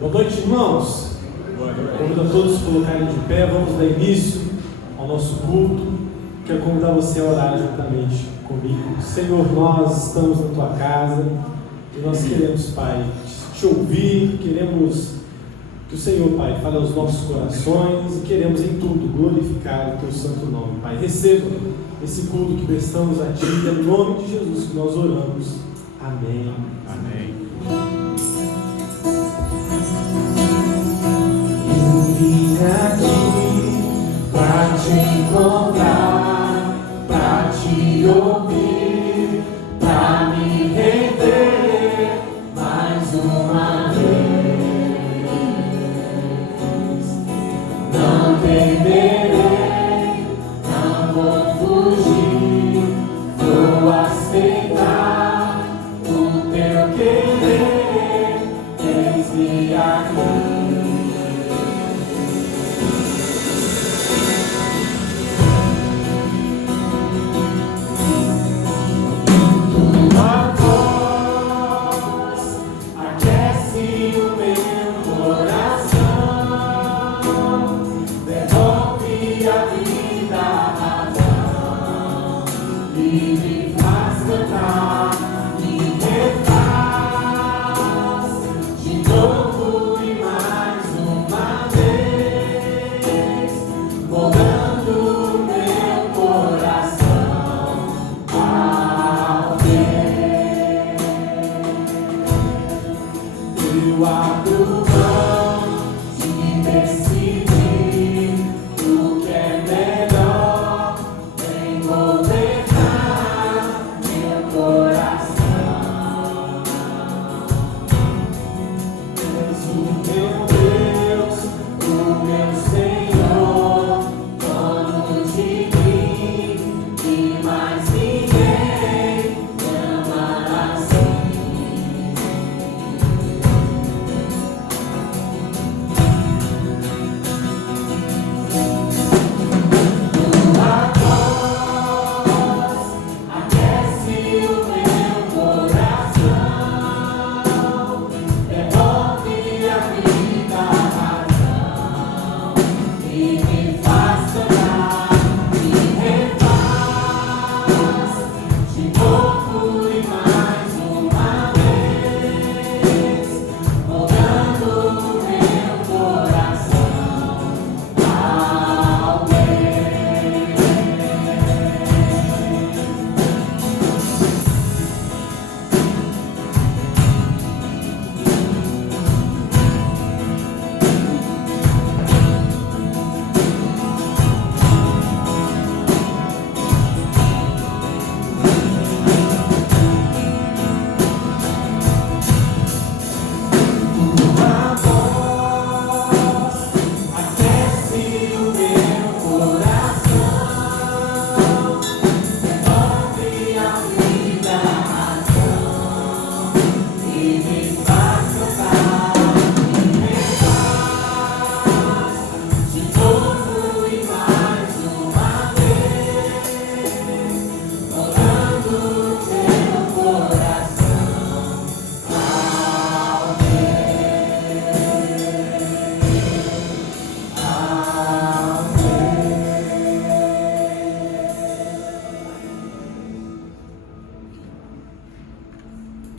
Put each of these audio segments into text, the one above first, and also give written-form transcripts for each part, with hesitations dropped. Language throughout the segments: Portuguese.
Boa noite, irmãos. Convido a todos a se colocarem de pé. Vamos dar início ao nosso culto. Quero convidar você a orar juntamente comigo. Senhor, nós estamos na tua casa e nós queremos, Pai, te ouvir. Queremos que o Senhor, Pai, fale aos nossos corações e queremos em tudo glorificar o teu santo nome, Pai. Receba esse culto que prestamos a ti, é no nome de Jesus que nós oramos. Amém. Amém. Eu vim aqui pra te encontrar, pra te ouvir, pra me render mais uma vez. Não temerei, não vou fugir, vou aceitar o teu querer, eis-me aqui.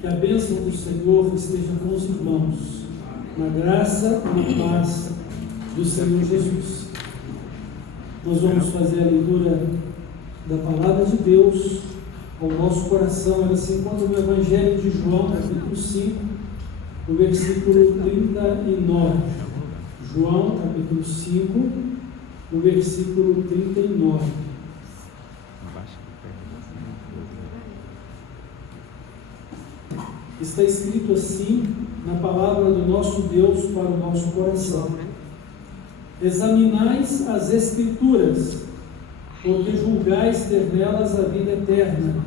Que a bênção do Senhor esteja com os irmãos, na graça e na paz do Senhor Jesus. Nós vamos fazer a leitura da Palavra de Deus ao nosso coração. Ela se encontra no Evangelho de João, capítulo 5, no versículo 39. João, capítulo 5, no versículo 39. Está escrito assim na palavra do nosso Deus para o nosso coração: examinais as Escrituras, porque julgais ter nelas a vida eterna,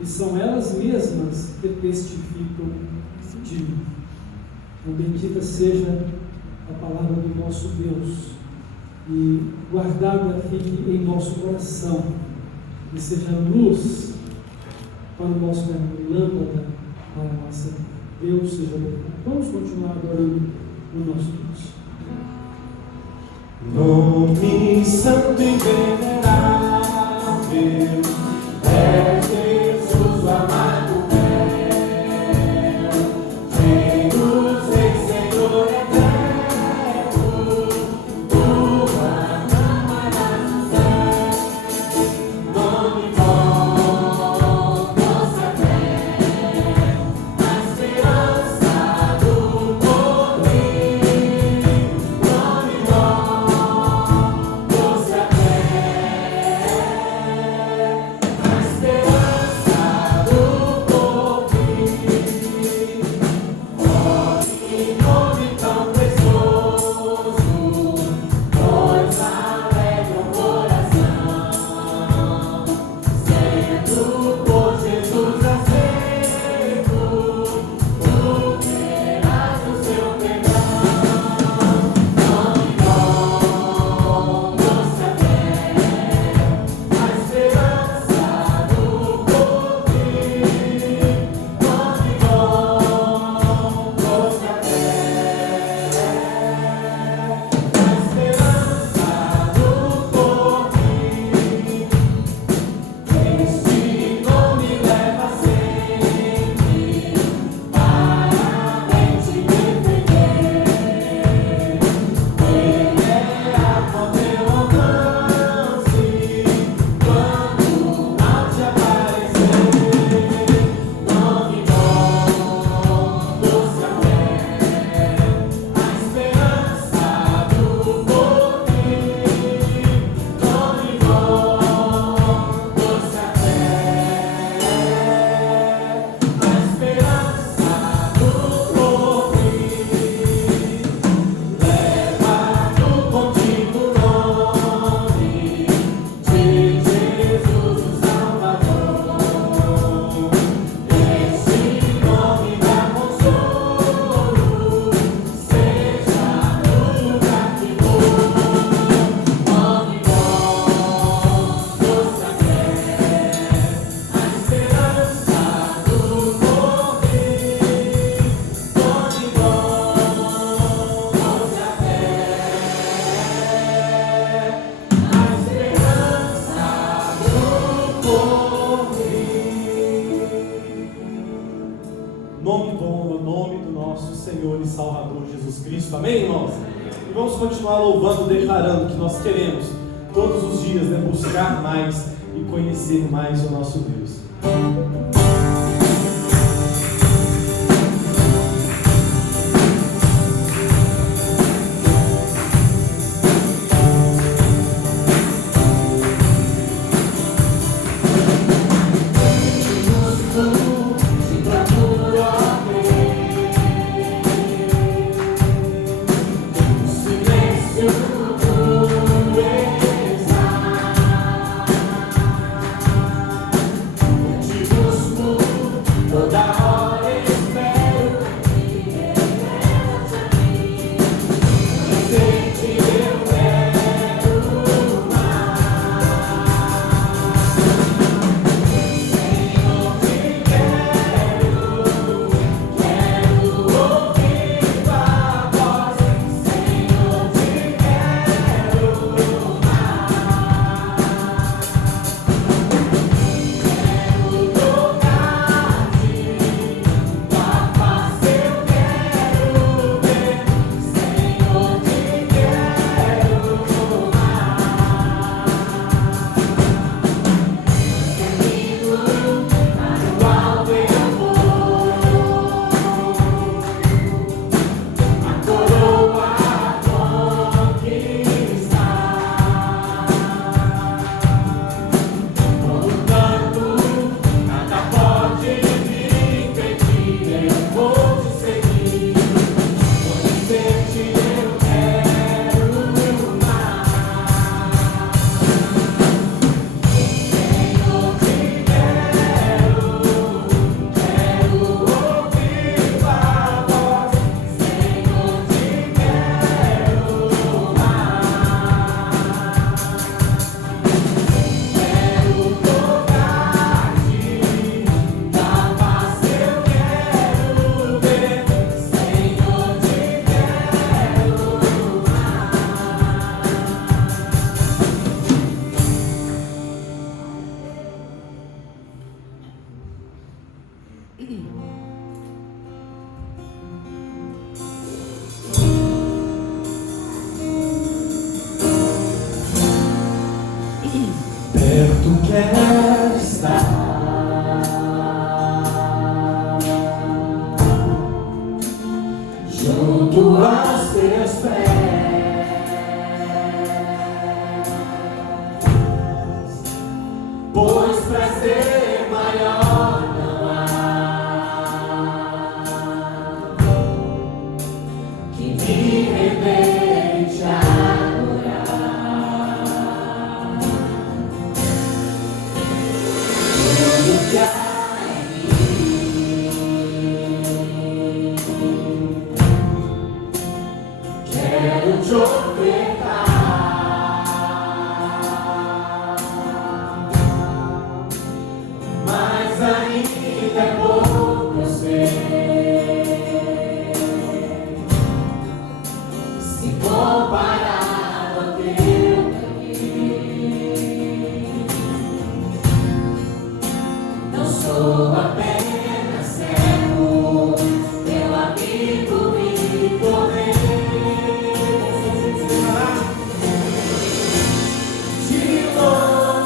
e são elas mesmas que testificam de mim. Então, bendita seja a palavra do nosso Deus, e guardada fique em nosso coração, e seja luz para o nosso caminho, lâmpada para a nossa vida. Deus seja louvado. Vamos continuar adorando o nosso Deus. Nome santo e venerável é Jesus, o amado meu, Rei dos reis, Senhor eterno, tua câmara do céu, nome bom, nossa fé, a esperança do porvir, nome bom, nossa fé, a esperança do porvir, que nome tão precioso, pois alegra o coração, sendo por Jesus aceito, tu terás o seu perdão. Nome bom, nossa fé, a esperança do porvir, nome bom, nossa fé, a esperança do porvir. Este nome leva sempre para a mente defender. Ele é ao teu alcance quando ao te aparecer. Nome bom, nossa fé, a esperança do porvir. Nome bom, nossa fé, a esperança do porvir. Leva no contigo o nome de Jesus, o Salvador. Este nome dá consolo, seja no lugar que for. Nome bom, nossa fé, a esperança do porvir. Nome bom, nossa fé, a esperança do porvir. Nome bom é o nome do nosso Senhor e Salvador Jesus Cristo. Amém, irmãos? E vamos continuar louvando, declarando que nós queremos todos os dias buscar mais e conhecer mais o nosso Deus. Se procura o silêncio do exato. junto aos teus pés. Pois prazer maior não há que me render e te adorar. Tudo que há em mim, quero te ofertar. Ainda é pouco, eu sei. Se comparado ao teu caminho, não sou apenas servo, teu amigo e poder. Te louvarei.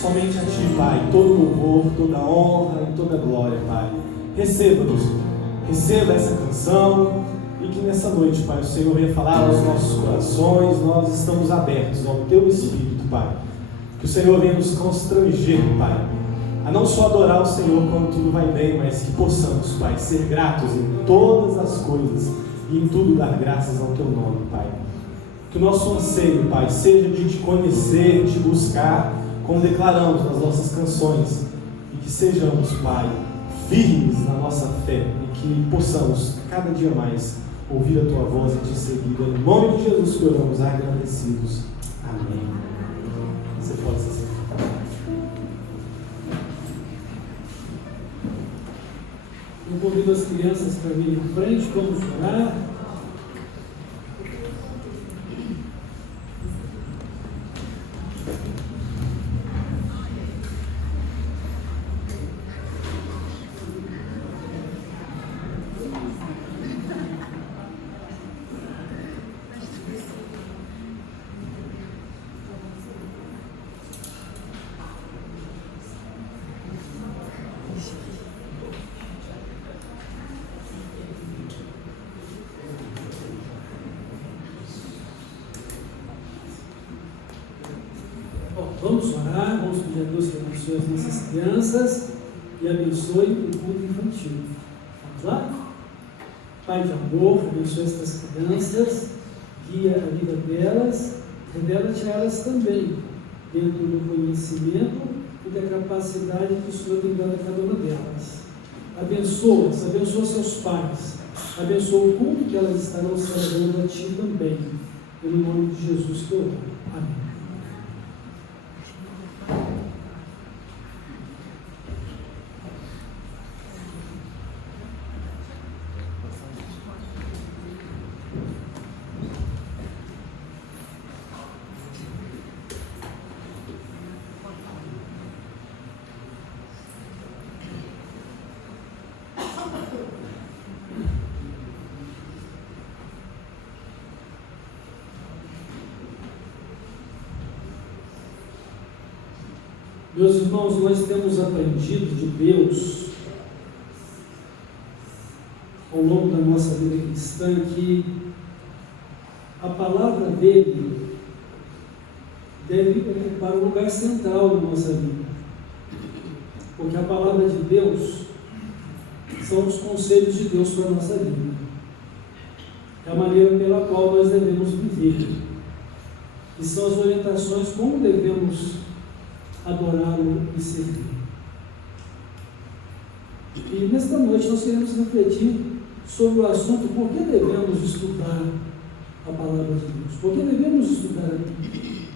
Somente a Ti, Pai, todo louvor, toda honra e toda glória, Pai. Receba-nos, receba essa canção e que nessa noite, Pai, o Senhor venha falar aos nossos corações. Nós estamos abertos ao Teu Espírito, Pai. Que o Senhor venha nos constranger, Pai, a não só adorar o Senhor quando tudo vai bem, mas que possamos, Pai, ser gratos em todas as coisas e em tudo dar graças ao Teu nome, Pai. Que o nosso anseio, Pai, seja de Te conhecer, Te buscar, como declaramos nas nossas canções, e que sejamos, Pai, firmes na nossa fé e que possamos cada dia mais ouvir a Tua voz e Te seguir. Em nome de Jesus que oramos agradecidos. Amém. Você pode se sentar. Eu convido as crianças para virem à frente, vamos orar. Vamos orar, vamos pedir a Deus que abençoe as nossas crianças e abençoe o culto infantil. Vamos lá? Pai de amor, abençoe estas crianças, guia a vida delas, revela-te a elas também, dentro do conhecimento e da capacidade que o Senhor tem dado a cada uma delas. Abençoa-as, abençoa seus pais, abençoa o culto que elas estarão celebrando a Ti também. No nome de Jesus que eu oro. Amém. Meus irmãos, nós temos aprendido de Deus ao longo da nossa vida cristã que a palavra dele deve ocupar um lugar central na nossa vida, porque a palavra de Deus são os conselhos de Deus para a nossa vida, é a maneira pela qual nós devemos viver, e são as orientações como devemos adorá-lo e servir. E nesta noite nós queremos refletir sobre o assunto: por que devemos estudar a palavra de Deus? Por que devemos estudar a Bíblia?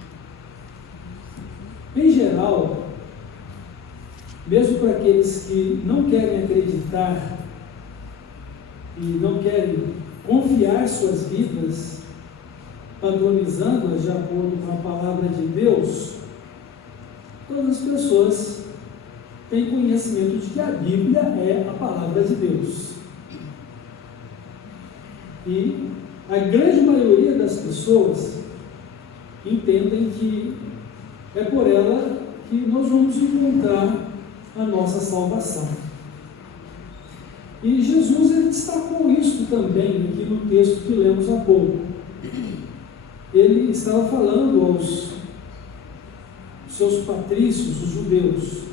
Em geral, mesmo para aqueles que não querem acreditar e não querem confiar suas vidas, padronizando-as de acordo com a palavra de Deus, todas as pessoas têm conhecimento de que a Bíblia é a palavra de Deus. E a grande maioria das pessoas entendem que é por ela que nós vamos encontrar a nossa salvação. E Jesus ele destacou isso também aqui no texto que lemos há pouco. Ele estava falando aos seus patrícios, os judeus.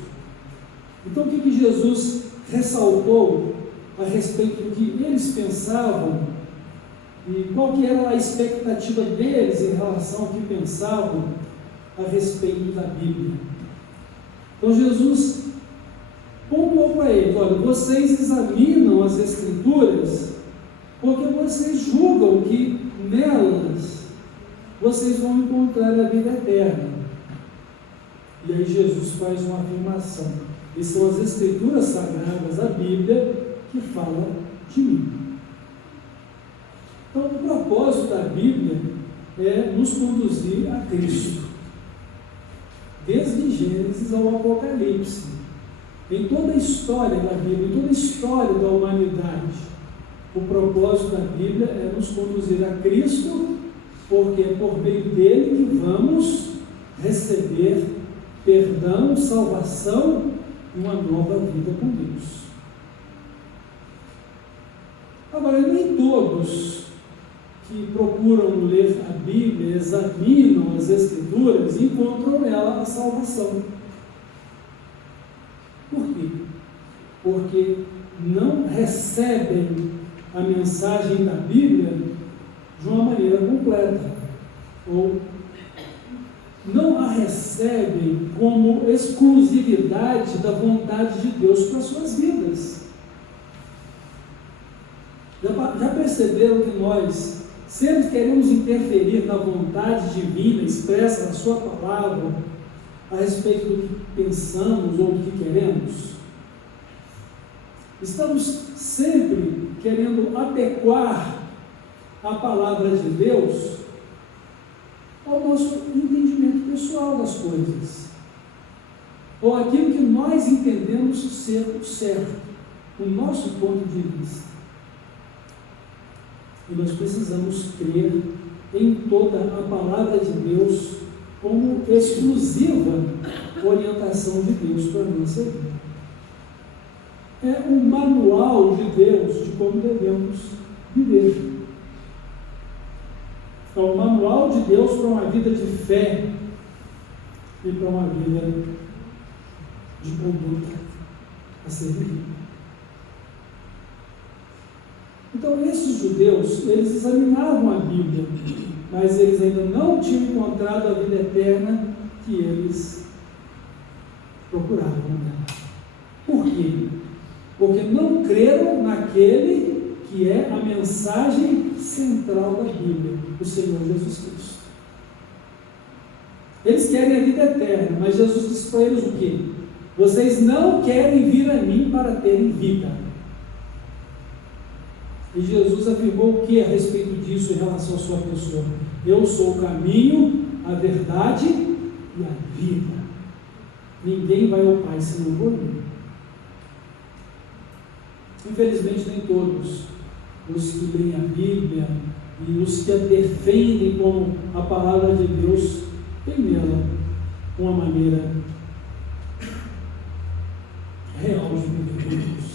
Então o que Jesus ressaltou a respeito do que eles pensavam e qual que era a expectativa deles em relação ao que pensavam a respeito da Bíblia? Então Jesus pontuou para eles: olha, vocês examinam as Escrituras porque vocês julgam que nelas vocês vão encontrar a vida eterna. E aí Jesus faz uma afirmação: e são as Escrituras Sagradas, a Bíblia, que fala de mim. Então, o propósito da Bíblia é nos conduzir a Cristo, desde Gênesis ao Apocalipse. Em toda a história da Bíblia, em toda a história da humanidade, o propósito da Bíblia é nos conduzir a Cristo, porque é por meio dele que vamos receber perdão, salvação e uma nova vida com Deus. Agora, nem todos que procuram ler a Bíblia, examinam as Escrituras, encontram nela a salvação. Por quê? Porque não recebem a mensagem da Bíblia de uma maneira completa, ou não a recebem como exclusividade da vontade de Deus para as suas vidas. Já perceberam que nós sempre queremos interferir na vontade divina expressa na sua palavra a respeito do que pensamos ou do que queremos? Estamos sempre querendo adequar a palavra de Deus ao nosso entendimento pessoal das coisas, ou aquilo que nós entendemos ser o certo, o nosso ponto de vista. E nós precisamos crer em toda a palavra de Deus como exclusiva orientação de Deus para a nossa vida. É um manual de Deus de como devemos viver. É um manual de Deus para uma vida de fé e para uma vida de conduta a ser vivida. Então, esses judeus, eles examinavam a Bíblia, mas eles ainda não tinham encontrado a vida eterna que eles procuravam nela. Por quê? Porque não creram naquele que é a mensagem central da Bíblia, o Senhor Jesus Cristo. Eles querem a vida eterna, mas Jesus disse para eles o quê? Vocês não querem vir a mim para terem vida. E Jesus afirmou o que a respeito disso em relação à sua pessoa? Eu sou o caminho, a verdade e a vida. Ninguém vai ao Pai senão por mim. Infelizmente, nem todos os que leem a Bíblia e os que a defendem como a palavra de Deus têm nela uma maneira real de viver Deus.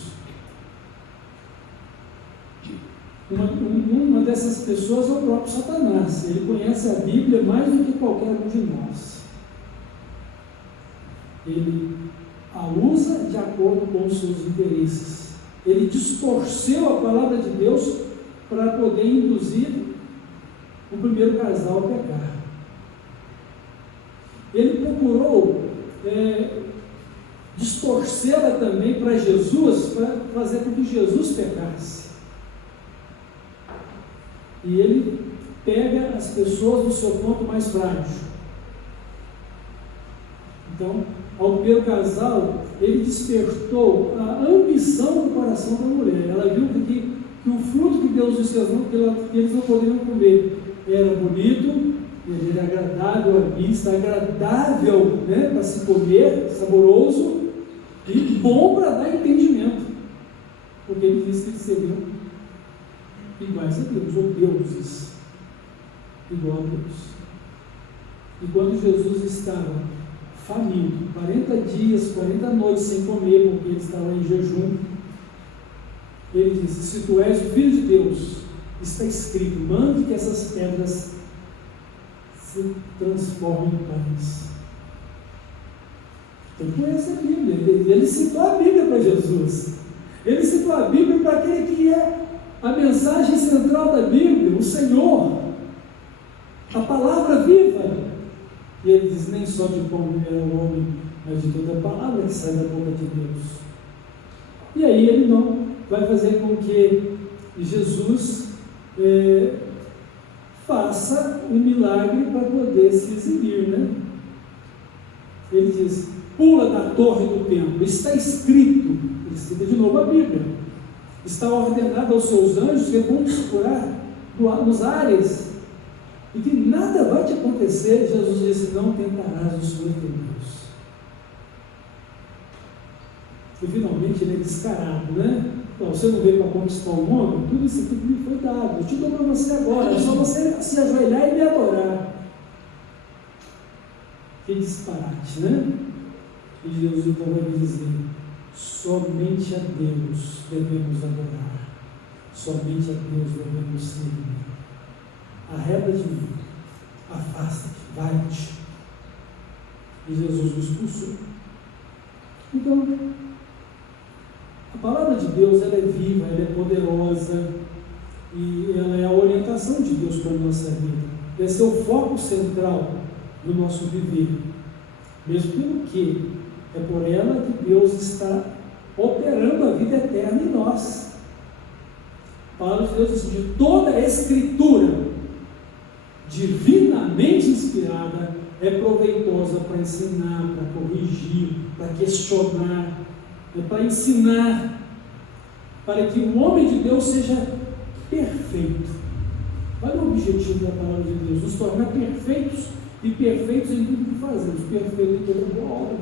Uma dessas pessoas é o próprio Satanás. Ele conhece a Bíblia mais do que qualquer um de nós. Ele a usa de acordo com os seus interesses. Ele distorceu a palavra de Deus para poder induzir o primeiro casal a pecar. Ele procurou distorcê-la também para Jesus, para fazer com que Jesus pecasse. E ele pega as pessoas no seu ponto mais frágil. Então, ao primeiro casal, ele despertou a ambição do coração da mulher. Ela viu que o fruto que Deus disse que eles não poderiam comer era bonito, ele era agradável à vista, agradável, né, para se comer, saboroso e bom para dar entendimento. Porque ele disse que eles seriam iguais a Deus, ou deuses, igual a Deus. E quando Jesus estava faminto, 40 dias, 40 noites sem comer, porque ele estava em jejum, ele disse: se tu és o Filho de Deus, está escrito, mande que essas pedras se transformem em pães. Então conhece a Bíblia, ele citou a Bíblia para Jesus, ele citou a Bíblia para aquele que é a mensagem central da Bíblia, o Senhor, a palavra viva. E ele diz: nem só de pão viverá o homem, mas de toda a palavra que sai da boca de Deus. E aí ele não vai fazer com que Jesus faça um milagre para poder se exibir, né? Ele diz: pula da torre do templo, está escrito, ele cita de novo a Bíblia. Está ordenado aos seus anjos que vão te segurar nos ares, e que nada vai te acontecer. Jesus disse: não tentarás o Senhor teu Deus. E finalmente ele é descarado, né? Então, você não veio para conquistar o mundo? Tudo isso aqui me foi dado, eu te dou para você agora, é só você se ajoelhar e me adorar. Que disparate, né? E Jesus então vai dizer: somente a Deus devemos adorar, somente a Deus devemos servir. Arreda de mim, afasta-te, vai-te. E Jesus o expulsou. Então, a palavra de Deus, ela é viva, ela é poderosa, e ela é a orientação de Deus para a nossa vida. Esse é o foco central do nosso viver, mesmo porque é por ela que Deus está operando a vida eterna em nós. A palavra de Deus diz: de toda a Escritura divinamente inspirada é proveitosa para ensinar, para corrigir, para questionar, para ensinar, para que o homem de Deus seja perfeito. Olha o objetivo da palavra de Deus: nos tornar perfeitos e perfeitos em tudo que fazemos, perfeitos em toda boa obra.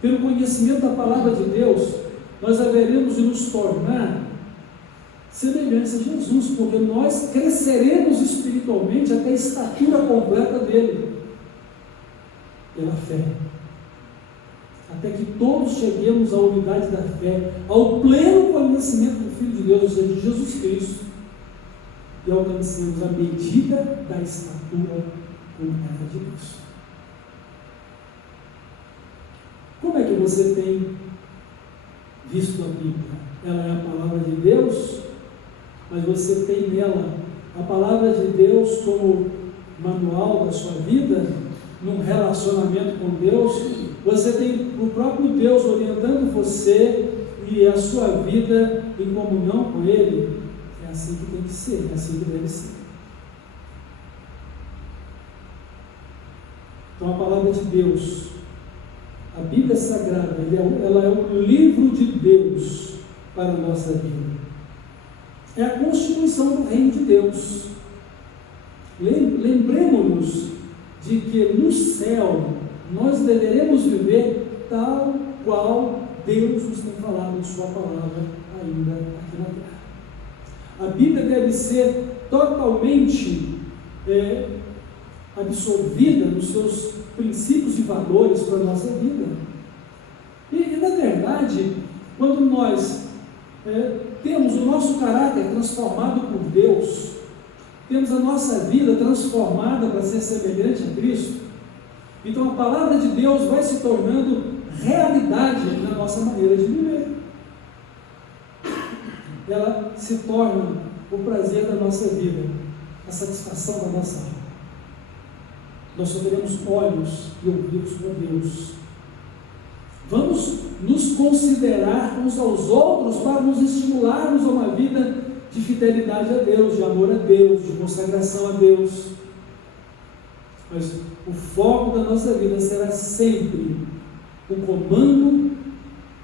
Pelo conhecimento da palavra de Deus, nós haveremos de nos tornar semelhantes a Jesus, porque nós cresceremos espiritualmente até a estatura completa dele, pela fé, até que todos cheguemos à unidade da fé, ao pleno conhecimento do Filho de Deus, ou seja, de Jesus Cristo, e alcancemos a medida da estatura completa de Cristo. Como é que você tem visto a Bíblia? Ela é a palavra de Deus, mas você tem nela a palavra de Deus como manual da sua vida, num relacionamento com Deus? Você tem o próprio Deus orientando você e a sua vida em comunhão com Ele? É assim que tem que ser, é assim que deve ser. Então a palavra de Deus, a Bíblia Sagrada, ela é o livro de Deus para a nossa vida. É a constituição do reino de Deus. Lembremos-nos de que no céu nós deveremos viver tal qual Deus nos tem falado em sua palavra ainda aqui na terra. A Bíblia deve ser totalmente absorvida nos seus princípios e valores para a nossa vida. E na verdade, quando nós temos o nosso caráter transformado por Deus, temos a nossa vida transformada para ser semelhante a Cristo, então a palavra de Deus vai se tornando realidade na nossa maneira de viver. Ela se torna o prazer da nossa vida, a satisfação da nossa alma. Nós só teremos olhos e ouvidos para Deus. Vamos nos considerar uns aos outros para nos estimularmos a uma vida de fidelidade a Deus, de amor a Deus, de consagração a Deus. Mas o foco da nossa vida será sempre o comando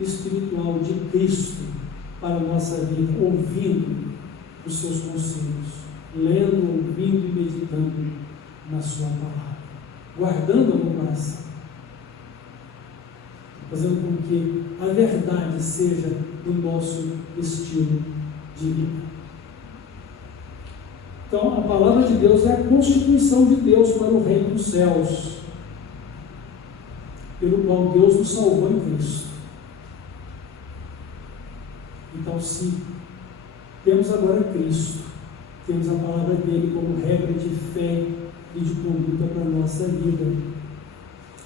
espiritual de Cristo para a nossa vida, ouvindo os seus conselhos, lendo, ouvindo e meditando na sua palavra, guardando no coração, fazendo com que a verdade seja o nosso estilo de vida. Então, a palavra de Deus é a constituição de Deus para o reino dos céus, pelo qual Deus nos salvou em Cristo. Então, sim, temos agora Cristo, temos a palavra dele como regra de fé e de conduta para a nossa vida.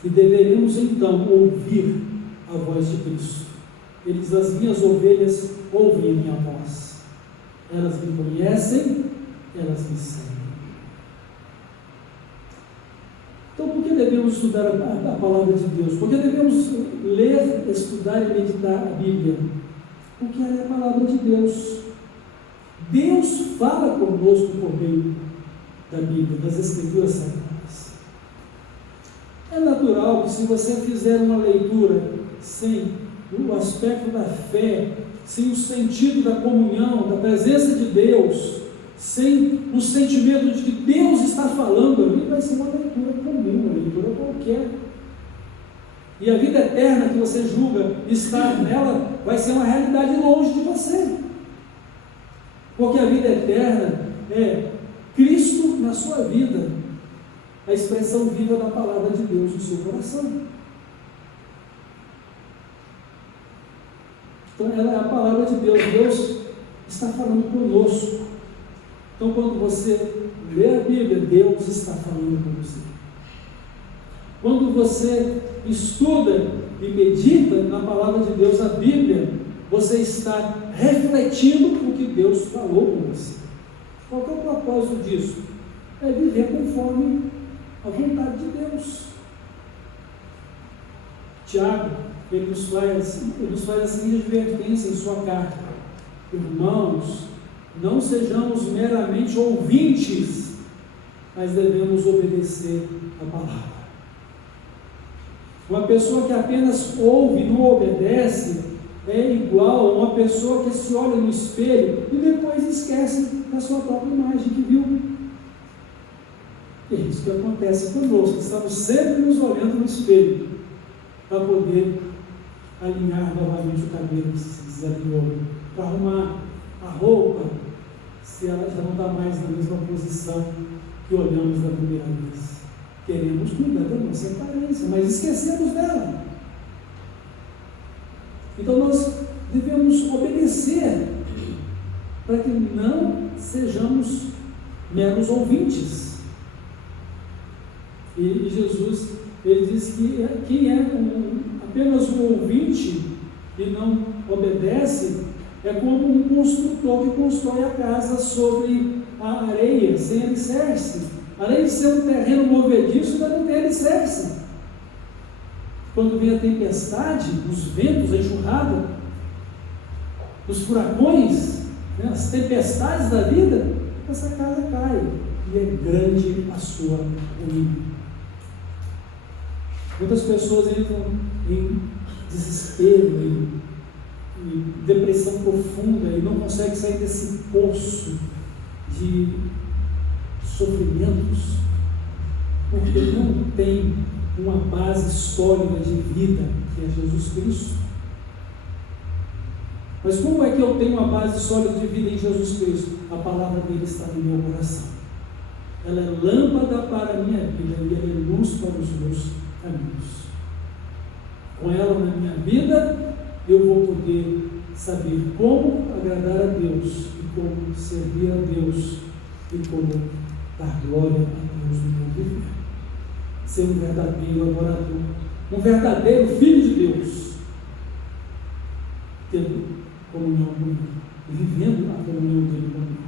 E deveremos então ouvir a voz de Cristo. Ele diz: as minhas ovelhas ouvem a minha voz, elas me conhecem, elas me seguem. Então, por que devemos estudar a palavra de Deus? Por que devemos ler, estudar e meditar a Bíblia? Porque ela é a palavra de Deus. Deus fala conosco por meio da Bíblia, das Escrituras Sagradas. É natural que, se você fizer uma leitura sem o aspecto da fé, sem o sentido da comunhão, da presença de Deus, sem o sentimento de que Deus está falando ali, vai ser uma leitura comum, uma leitura qualquer. E a vida eterna que você julga estar nela vai ser uma realidade longe de você. Porque a vida eterna é Cristo na sua vida, a expressão viva da palavra de Deus no seu coração. Então, ela é a palavra de Deus. Deus está falando conosco. Então, quando você lê a Bíblia, Deus está falando com você. Quando você estuda e medita na palavra de Deus, a Bíblia, você está refletindo o que Deus falou com você. Qual é o propósito disso? É viver conforme a vontade de Deus. Tiago, ele nos faz a seguinte advertência em sua carta: irmãos, não sejamos meramente ouvintes, mas devemos obedecer a palavra. Uma pessoa que apenas ouve e não obedece, é igual a uma pessoa que se olha no espelho e depois esquece da sua própria imagem que viu. É isso que acontece conosco. Estamos sempre nos olhando no espelho para poder alinhar novamente o cabelo que se desalinhou, para arrumar a roupa, se ela já não está mais na mesma posição que olhamos da primeira vez. Queremos cuidar da nossa aparência, mas esquecemos dela. Então nós devemos obedecer para que não sejamos meros ouvintes. E Jesus, ele diz que quem é apenas um ouvinte e não obedece é como um construtor que constrói a casa sobre a areia, sem alicerce. Além de ser um terreno movediço, ainda não tem alicerce. Quando vem a tempestade, os ventos, a enxurrada, os furacões, né, as tempestades da vida, essa casa cai e é grande a sua ruína. Muitas pessoas entram em desespero, em depressão profunda e não conseguem sair desse poço de sofrimentos, porque não tem uma base sólida de vida, que é Jesus Cristo. Mas como é que eu tenho uma base sólida de vida em Jesus Cristo? A palavra dele está no meu coração. Ela é lâmpada para a minha vida e ela é luz para os meus caminhos. Com ela na minha vida, eu vou poder saber como agradar a Deus e como servir a Deus e como dar glória a Deus no meu viver. Ser um verdadeiro adorador, um verdadeiro filho de Deus, tendo comunhão com Ele, vivendo a comunhão dele comigo.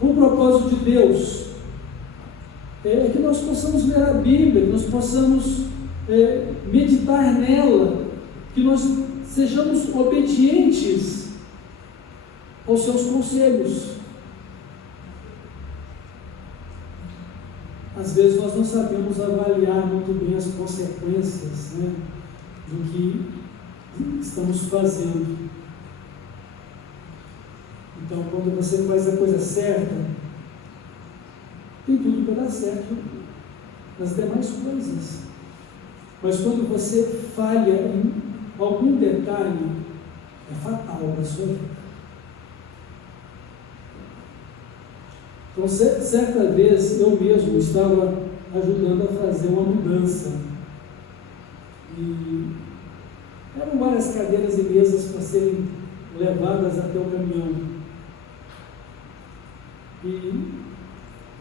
O propósito de Deus é que nós possamos ler a Bíblia, que nós possamos meditar nela, que nós sejamos obedientes aos seus conselhos. Às vezes nós não sabemos avaliar muito bem as consequências, né, do que estamos fazendo. Então, quando você faz a coisa certa, tem tudo para dar certo nas demais coisas. Mas quando você falha em algum detalhe, é fatal para a sua vida. Então, certa vez, eu mesmo estava ajudando a fazer uma mudança. E eram várias cadeiras e mesas para serem levadas até o caminhão. E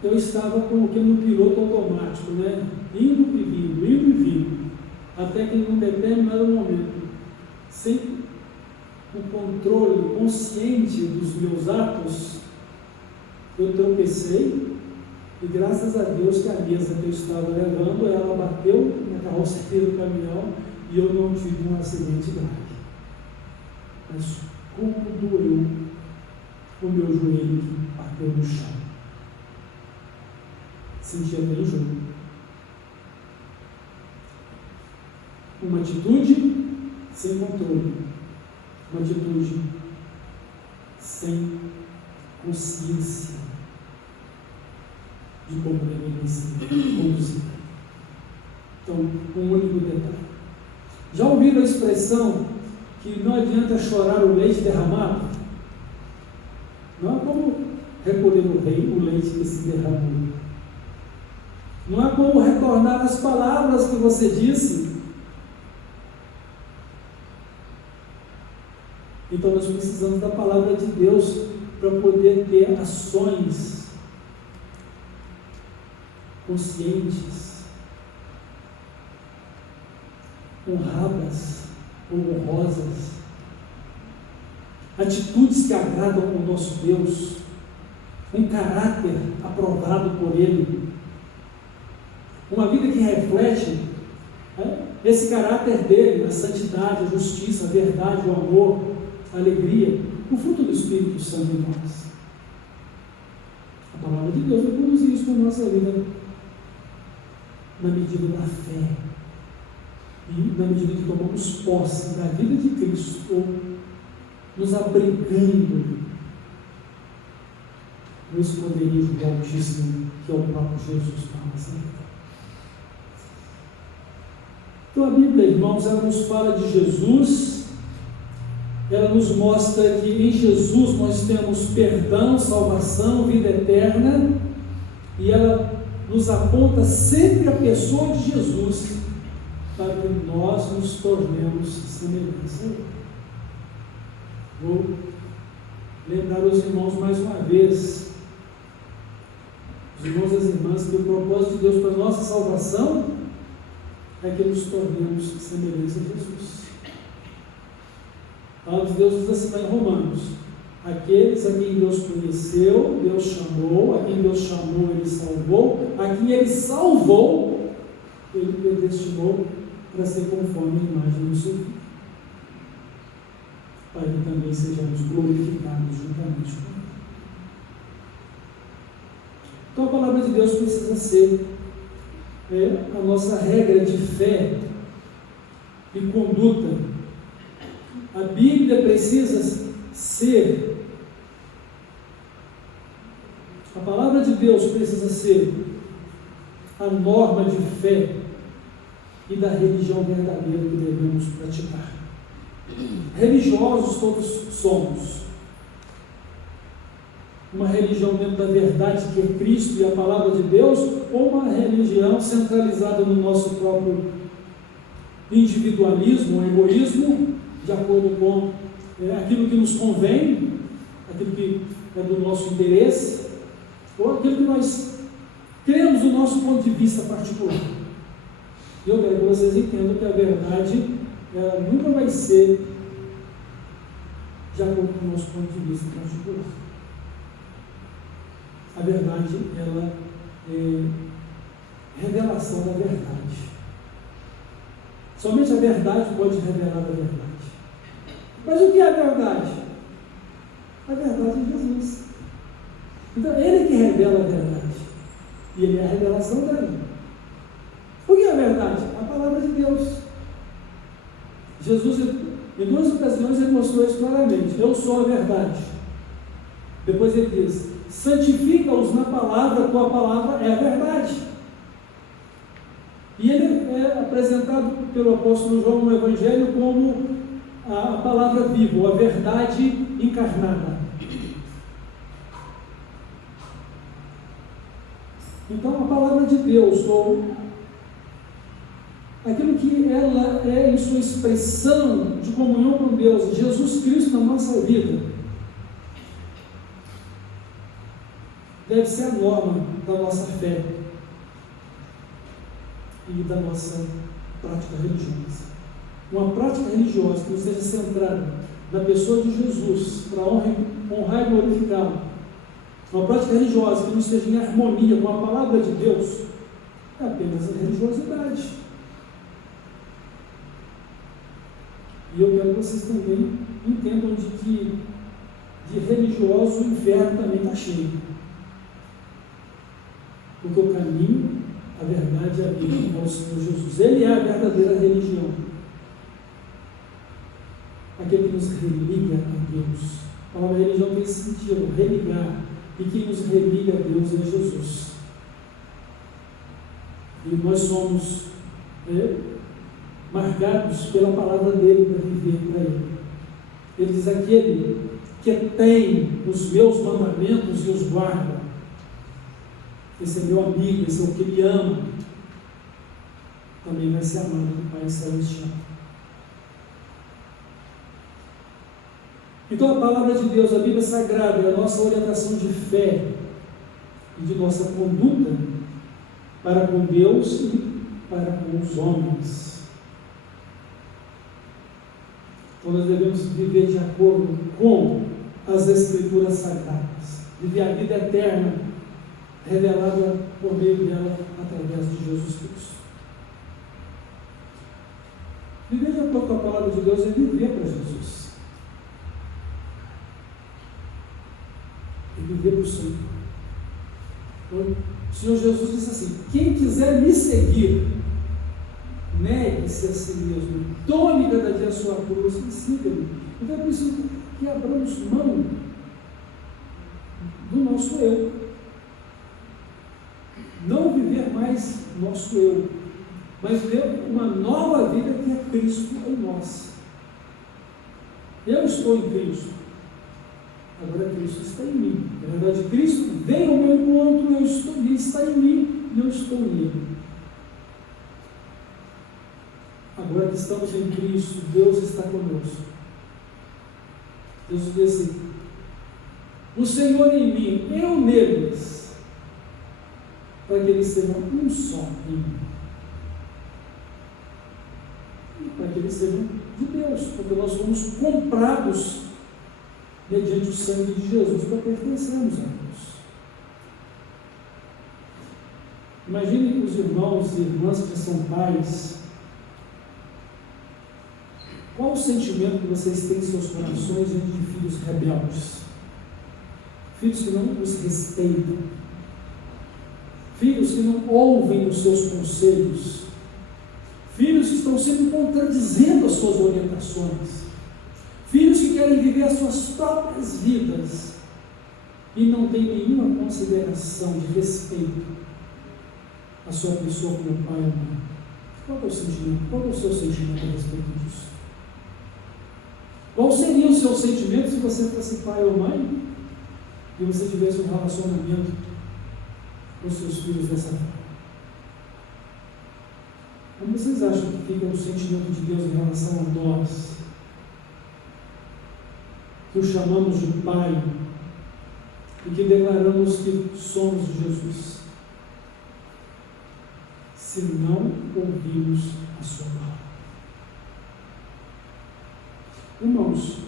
eu estava como que no piloto automático, né? Indo e vindo. Até que num determinado momento, sem o controle consciente dos meus atos, eu tropecei e graças a Deus que a mesa que eu estava levando, ela bateu na carroceria do caminhão e eu não tive um acidente grave. Mas como doeu o meu joelho que bateu no chão. Senti até enjoo. Uma atitude sem controle, uma atitude sem consciência de como deveria ser conduzida. Então, um único detalhe. Já ouviram a expressão que não adianta chorar o leite derramado? Não é como recolher o leite que se derramou. Não é como retornar as palavras que você disse. Então nós precisamos da palavra de Deus para poder ter ações conscientes, honradas, honrosas, atitudes que agradam ao nosso Deus, um caráter aprovado por Ele, uma vida que reflete esse caráter dele, a santidade, a justiça, a verdade, o amor, a alegria, o fruto do Espírito Santo em nós. A palavra de Deus vai conduzir isso na nossa vida, na medida da fé, E na medida que tomamos posse da vida de Cristo, ou nos abrigando no esconderijo do Altíssimo, que é o próprio Jesus para a nossa vida. Então a Bíblia, irmãos, ela nos fala de Jesus, ela nos mostra que em Jesus nós temos perdão, salvação, vida eterna, e ela nos aponta sempre a pessoa de Jesus, para que nós nos tornemos semelhantes a Ele. Vou lembrar os irmãos mais uma vez, os irmãos e as irmãs, que o propósito de Deus para a nossa salvação é que nos tornemos semelhantes a Jesus. A palavra de Deus diz assim lá em Romanos: aqueles a quem Deus conheceu, Deus chamou, a quem Deus chamou, Ele salvou, a quem Ele salvou, Ele predestinou para ser conforme a imagem do seu Filho, para que também sejamos glorificados juntamente com Ele. Então a palavra de Deus precisa ser a nossa regra de fé e conduta. A Bíblia precisa ser, a palavra de Deus precisa ser a norma de fé e da religião verdadeira que devemos praticar. Religiosos todos somos. Uma religião dentro da verdade que é Cristo e a palavra de Deus, ou uma religião centralizada no nosso próprio individualismo, egoísmo, de acordo com aquilo que nos convém, aquilo que é do nosso interesse, ou aquilo que nós cremos do nosso ponto de vista particular. E eu quero que vocês entendam que a verdade ela nunca vai ser de acordo com o nosso ponto de vista particular. A verdade, ela é revelação da verdade. Somente a verdade pode revelar a verdade. Mas o que é a verdade? A verdade é Jesus. Então, Ele que revela a verdade. E Ele é a revelação dela. O que é a verdade? A palavra de Deus. Jesus, em duas ocasiões, Ele mostrou isso claramente. Eu sou a verdade. Depois Ele diz: santifica-os na palavra, a tua palavra é a verdade. E Ele é apresentado pelo apóstolo João no Evangelho como a palavra viva, a verdade encarnada. Então, a palavra de Deus, ou aquilo que ela é em sua expressão de comunhão com Deus, Jesus Cristo na nossa vida, deve ser a norma da nossa fé e da nossa prática religiosa. Uma prática religiosa que seja centrada na pessoa de Jesus, para honrar e glorificá-lo. Uma prática religiosa que não esteja em harmonia com a palavra de Deus é apenas a religiosidade. E eu quero que vocês também entendam de que de religioso o inferno também está cheio. Porque o caminho, a verdade e a vida é o Senhor Jesus. Ele é a verdadeira religião. Aquele que nos religa a Deus. A palavra religião tem esse sentido, religar. E quem nos religa a Deus é Jesus. E nós somos marcados pela palavra dele para viver para ele. Ele diz: aquele que tem os meus mandamentos e os guarda, esse é meu amigo, esse é o que ele ama, também vai ser amado do Pai Celestial. Então a palavra de Deus, a Bíblia Sagrada, é a nossa orientação de fé e de nossa conduta para com Deus e para com os homens. Então nós devemos viver de acordo com as Escrituras Sagradas, viver a vida eterna revelada por meio dela através de Jesus Cristo. Viver de acordo com a palavra de Deus é viver para Jesus. E viver para o Senhor. Então, o Senhor Jesus disse assim: quem quiser me seguir, negue-se a si mesmo, tome cada dia a sua cruz e siga-me. Então é preciso que abramos mão do nosso eu. Não viver mais nosso eu, mas viver uma nova vida que é Cristo em nós. Eu estou em Cristo, agora Cristo está em mim. Na verdade, Cristo vem ao meu encontro, Ele está em mim e eu estou nele. Agora que estamos em Cristo, Deus está conosco. Jesus diz assim: o Senhor em mim, eu neles, para que eles sejam um só em mim. E para que eles sejam de Deus, porque nós fomos comprados mediante o sangue de Jesus para pertencermos a Deus. Imagine os irmãos e irmãs que são pais. Qual o sentimento que vocês têm em seus corações diante de filhos rebeldes? Filhos que não os respeitam. Filhos que não ouvem os seus conselhos. Filhos que estão sempre contradizendo as suas orientações. Filhos que querem viver as suas próprias vidas e não têm nenhuma consideração de respeito à sua pessoa como pai ou mãe. Qual é o sentimento? Qual é o seu sentimento a respeito disso? Qual seria o seu sentimento se você fosse pai ou mãe e você tivesse um relacionamento com os seus filhos dessa forma? Como vocês acham que fica o sentimento de Deus em relação a nós, que o chamamos de Pai e que declaramos que somos de Jesus, se não ouvirmos a sua palavra? Irmãos,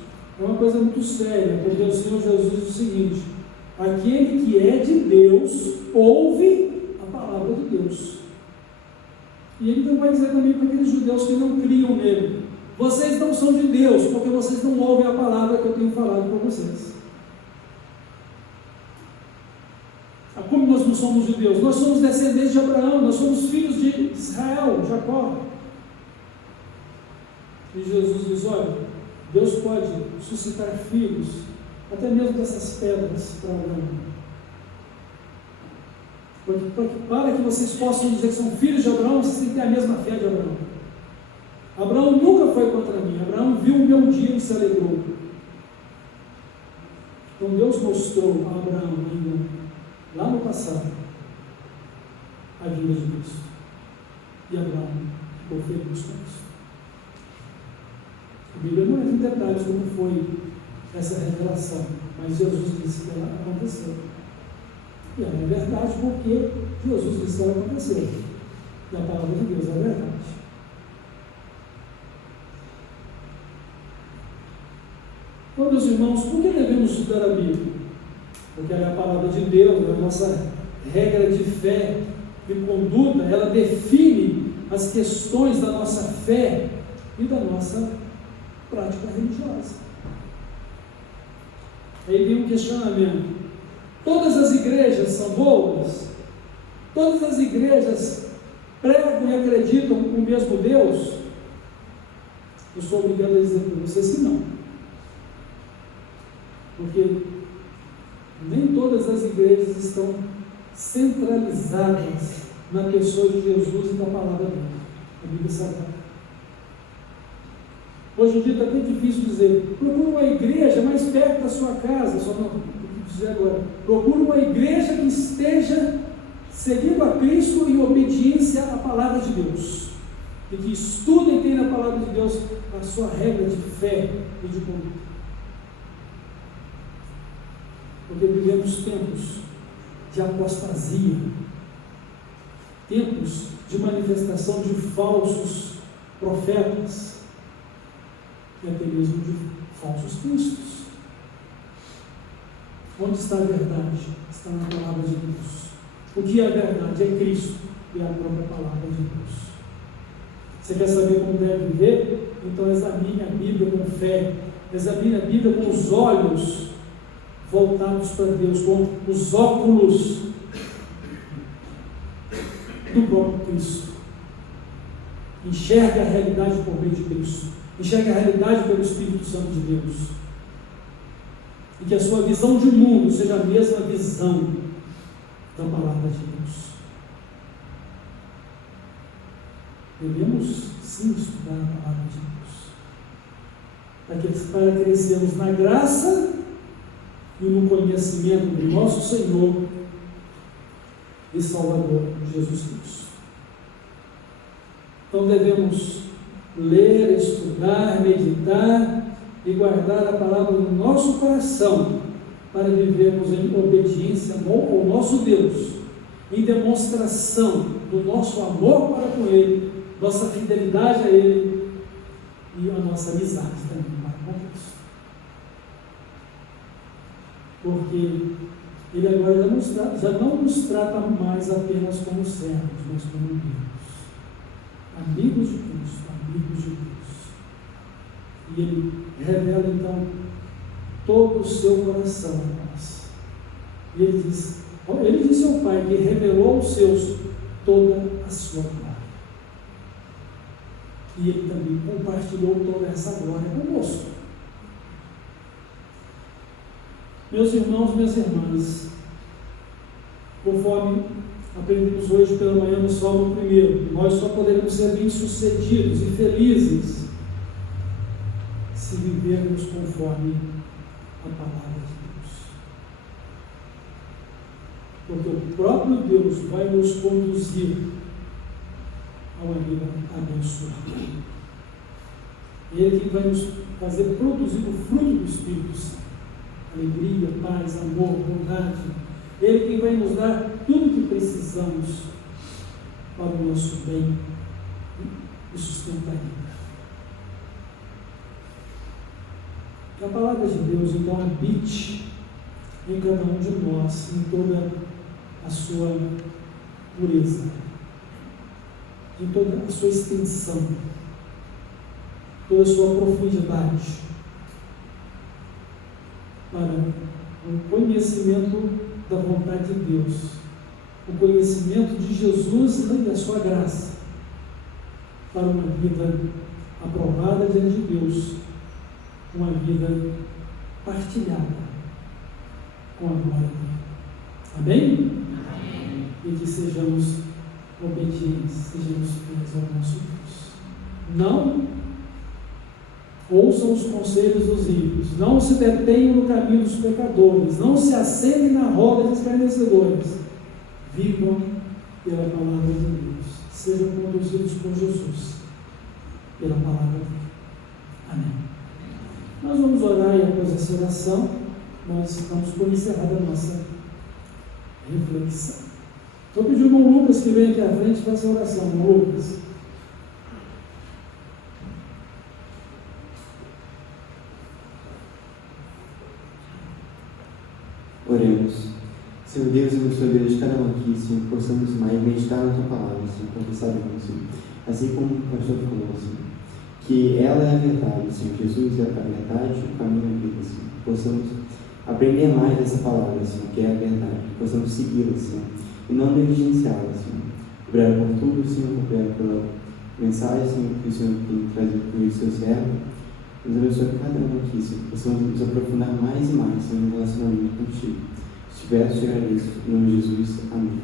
é uma coisa muito séria, porque o Senhor Jesus diz o seguinte: aquele que é de Deus ouve a palavra de Deus. E ele então vai dizer também para aqueles judeus que não criam nele: vocês não são de Deus, porque vocês não ouvem a palavra que eu tenho falado para vocês. Como nós não somos de Deus? Nós somos descendentes de Abraão, nós somos filhos de Israel, Jacó. E Jesus diz: olha, Deus pode suscitar filhos, até mesmo dessas pedras, para Abraão. Para que vocês possam dizer que são filhos de Abraão, vocês têm que ter a mesma fé de Abraão. Abraão nunca foi contra mim. Abraão viu o meu dia e se alegrou. Então Deus mostrou a Abraão ainda, lá no passado, a vinda de Cristo. E Abraão ficou feliz com isso. A Bíblia não entra em detalhes como foi essa revelação, mas Jesus disse que ela aconteceu. E ela é verdade porque Jesus disse que ela aconteceu. E a palavra de Deus é verdade. Então, meus irmãos, por que devemos estudar a Bíblia? Porque ela é a palavra de Deus, é a nossa regra de fé, de conduta, ela define as questões da nossa fé e da nossa prática religiosa. Aí vem um questionamento: todas as igrejas são boas? Todas as igrejas pregam e acreditam no mesmo Deus? Eu sou obrigado a dizer para vocês que não. Porque nem todas as igrejas estão centralizadas na pessoa de Jesus e na palavra dele, a Bíblia Sagrada. Hoje em dia está bem difícil dizer: procura uma igreja mais perto da sua casa. Só não dizer agora: procura uma igreja que esteja seguindo a Cristo em obediência à palavra de Deus, e que estuda e tenha na palavra de Deus a sua regra de fé e de conduta. Porque vivemos tempos de apostasia, tempos de manifestação de falsos profetas e até mesmo de falsos cristos. Onde está a verdade? Está na palavra de Deus. O que é a verdade? É Cristo e a própria palavra de Deus. Você quer saber como deve viver? Então examine a Bíblia com fé, examine a Bíblia com os olhos voltados para Deus, com os óculos do próprio Cristo. enxergue a realidade por meio de Cristo, enxergue a realidade pelo Espírito Santo de Deus, e que a sua visão de mundo seja a mesma visão da palavra de Deus. Devemos sim estudar a palavra de Deus, para crescermos na graça e no conhecimento do nosso Senhor e Salvador Jesus Cristo. Então devemos ler, estudar, meditar e guardar a palavra no nosso coração para vivermos em obediência ao nosso Deus, em demonstração do nosso amor para com Ele, nossa fidelidade a Ele e a nossa amizade também para com Cristo. Porque Ele agora já não nos trata mais apenas como servos, mas como amigos de Cristo, amigos de Deus. E Ele revela então todo o seu coração a nós. E Ele disse ao Pai que revelou aos seus toda a sua glória. E Ele também compartilhou toda essa glória conosco. Meus irmãos, minhas irmãs, conforme aprendemos hoje pela manhã no Salmo 1, nós só poderemos ser bem-sucedidos e felizes se vivermos conforme a palavra de Deus. Porque o próprio Deus vai nos conduzir a uma vida abençoada. Ele que vai nos fazer produzir o fruto do Espírito Santo. Alegria, paz, amor, bondade. Ele que vai nos dar tudo que precisamos para o nosso bem e sustentaria. Que a palavra de Deus então habite em cada um de nós, em toda a sua pureza, em toda a sua extensão, toda a sua profundidade, para o conhecimento da vontade de Deus, o conhecimento de Jesus e da sua graça, para uma vida aprovada diante de Deus, uma vida partilhada com a glória dele. Amém? Amém. E que sejamos obedientes, sejamos fiéis ao nosso Deus. Não ouçam os conselhos dos ímpios, não se detenham no caminho dos pecadores, não se assentem na roda dos escarnecedores. Vivam pela palavra de Deus, sejam conduzidos por Jesus, pela palavra dele. Amém. Nós vamos orar e após essa oração, nós estamos por encerrada a nossa reflexão. Vou pedir ao irmão Lucas que venha aqui à frente e faça a oração. Irmão Lucas. Oremos. Senhor Deus, abençoe a vida de cada um aqui, Senhor, que possamos mais meditar na Tua palavra, Senhor, porque sabemos, Senhor, assim como o pastor falou, Senhor, que ela é a verdade, Senhor, Jesus é a verdade, o caminho e a vida, Senhor, que possamos aprender mais dessa palavra, Senhor, que é a verdade, que possamos segui-la, Senhor, e não negligenciá-la, Senhor. Obrigado por tudo, Senhor, obrigado pela mensagem, Senhor, que o Senhor tem trazido por isso, seu servo. Nos abençoe cada um aqui, Senhor, que possamos nos aprofundar mais e mais, Senhor, no relacionamento contigo. Se tiver, te agradeço. Em nome de Jesus. Amém.